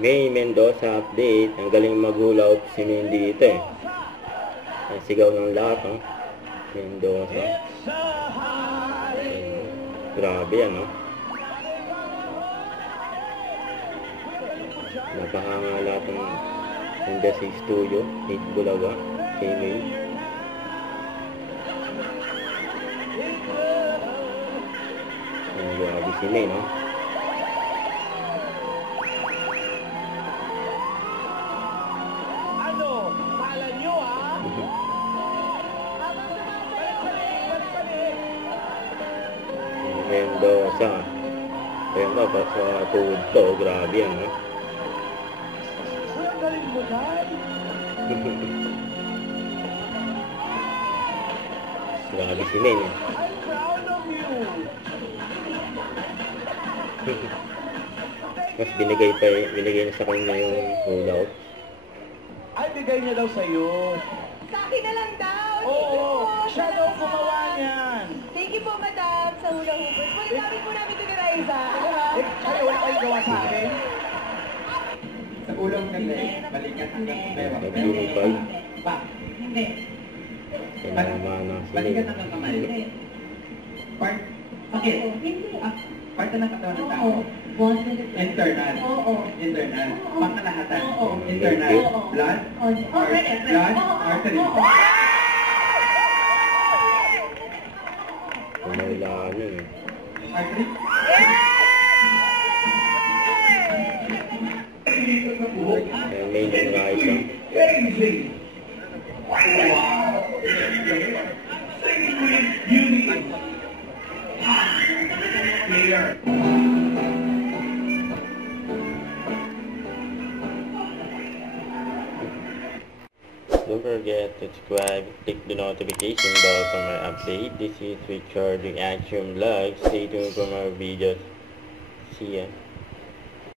May Mendoza update. Ang galing maghula si Mindy ito eh. Ang sigaw ng lahat, oh. Mendoza. Grabe yan, no? Napahanga lahat ng Industry Studio, 8 Bulaga, kay May. Grabe si May, no? Ano? Kala nyo, ah? Mendoza. Ayan ka, pa sa tuhod to. Grabe yan, no? Ang galing mo, Dad. Grabe si May, no? I'm proud of you. Mas binigay na sa kanya yung hula hoop. Ay, bigay niya daw sa'yo. Sa akin na lang daw. Oo, siya daw gumawa niyan. Thank you po, madam, sa hula hoopers. Pagkakabit po namin ito ni Raisa. Eh, kayo wala kayong gawa sa akin? Sa ulong kasi, balikan hanggang meron. Nag-unify. Pa, hindi. Kinamana si May. Balikan hanggang kamay. Part, bakit? Part na ng katawan ng tao. Internal. Internal. Pangkalahatan. Internal. Blood. Blood. Artery. Kumailaan yun eh. Artery. Kaya May ng Raisa. Don't forget to subscribe, click the notification bell for my update. This is Richard Reaction Vlog. Stay tuned for more videos. See ya.